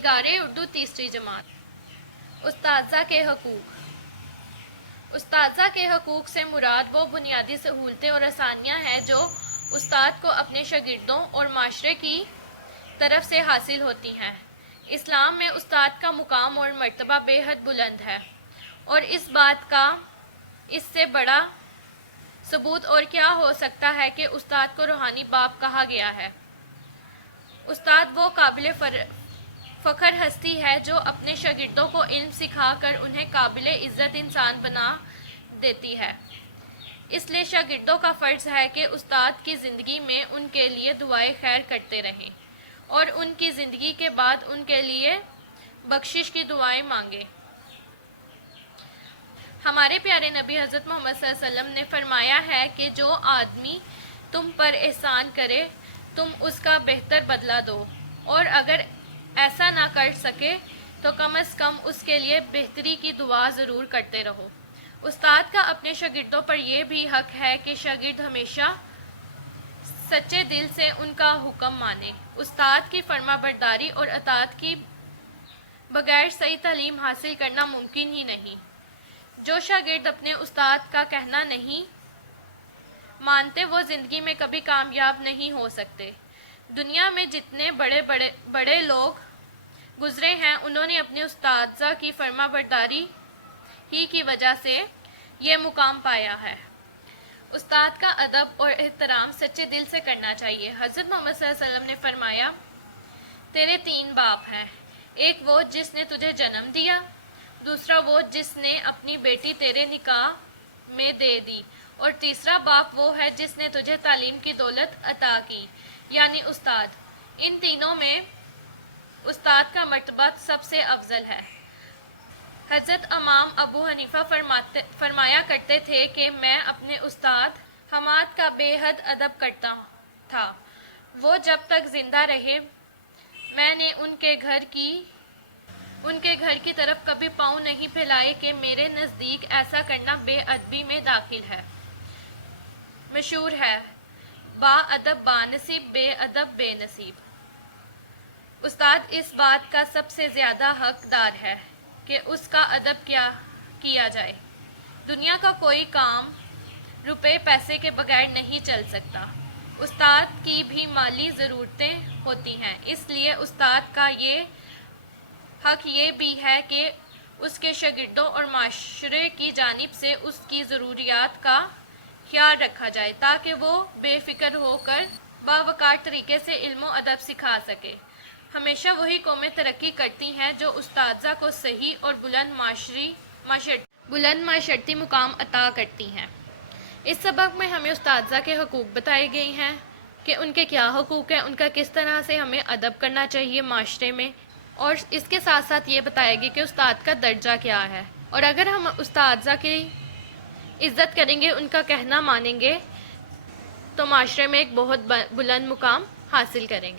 निगारे उर्दू तीसरी जमात। उस्ताज़ा के हकूक़। उस्ताज़ा के हकूक़ से मुराद वो बुनियादी सहूलतें और आसानियाँ हैं जो उस्ताद को अपने शागिर्दों और माशरे की तरफ से हासिल होती हैं। इस्लाम में उस्ताद का मुकाम और मर्तबा बेहद बुलंद है, और इस बात का इससे बड़ा सबूत और क्या हो सकता है कि उस्ताद को रूहानी बाप कहा गया है। उस्ताद वो काबिल फ़ख्र हस्ती है जो अपने शागिर्दों को इल्म सिखाकर उन्हें काबिल इज़्ज़त इंसान बना देती है। इसलिए शागिर्दों का फ़र्ज़ है कि उस्ताद की ज़िंदगी में उनके लिए दुआए खैर करते रहें और उनकी ज़िंदगी के बाद उनके लिए बख्शिश की दुआएं मांगें। हमारे प्यारे नबी हज़रत मोहम्मद सल्लल्लाहु अलैहि वसल्लम ने फरमाया है कि जो आदमी तुम पर एहसान करे तुम उसका बेहतर बदला दो, और अगर ऐसा ना कर सके तो कम से कम उसके लिए बेहतरी की दुआ ज़रूर करते रहो। उस्ताद का अपने शागिर्दों पर यह भी हक है कि शागिर्द हमेशा सच्चे दिल से उनका हुक्म माने। उस्ताद की फरमाबरदारी और अताअत की बगैर सही तालीम हासिल करना मुमकिन ही नहीं। जो शागिर्द अपने उस्ताद का कहना नहीं मानते वो ज़िंदगी में कभी कामयाब नहीं हो सकते। दुनिया में जितने बड़े लोग गुज़रे हैं उन्होंने अपने उस्ताज़ा की फरमाबरदारी ही की वजह से ये मुकाम पाया है। उस्ताद का अदब और एहतराम सच्चे दिल से करना चाहिए। हज़रत मोहम्मद सल्लल्लाहु अलैहि वसल्लम ने फरमाया, तेरे 3 बाप हैं, एक वो जिसने तुझे जन्म दिया, दूसरा वो जिसने अपनी बेटी तेरे निकाह में दे दी, और तीसरा बाप वो है जिसने तुझे तालीम की दौलत अता की, यानी उस्ताद। इन तीनों में उस्ताद का मर्तबा सबसे अफजल है। हज़रत इमाम अबू हनीफा फरमाया करते थे कि मैं अपने उस्ताद हमाद का बेहद अदब करता था। वो जब तक ज़िंदा रहे मैंने उनके घर की तरफ कभी पाँव नहीं फैलाए कि मेरे नज़दीक ऐसा करना बेअदबी में दाखिल है। मशहूर है, बाअदब बानसीब, बेअदब बेनसीब। उस्ताद इस बात का सबसे ज़्यादा हकदार है कि उसका अदब किया जाए। दुनिया का कोई काम रुपए पैसे के बगैर नहीं चल सकता। उस्ताद की भी माली ज़रूरतें होती हैं, इसलिए उस्ताद का ये हक ये भी है कि उसके शागिर्दों और माशरे की जानिब से उसकी ज़रूरियात का ख्याल रखा जाए ताकि वो बेफ़िक्र होकर बावकार तरीके से इल्म और अदब सिखा सके। हमेशा वही कौमें तरक्की करती हैं जो उस्ताज़ा को सही और बुलंद माशरती मुकाम अता करती हैं। इस सबक में हमें उस्ताज़ा के हकूक़ बताए गए हैं कि उनके क्या हकूक़ हैं, उनका किस तरह से हमें अदब करना चाहिए माशरे में, और इसके साथ साथ ये बताया गया कि उस्ताद का दर्जा क्या है, और अगर हम उस्ताज़ा की इज़्ज़त करेंगे, उनका कहना मानेंगे, तो माशरे में एक बहुत बुलंद मुकाम हासिल करेंगे।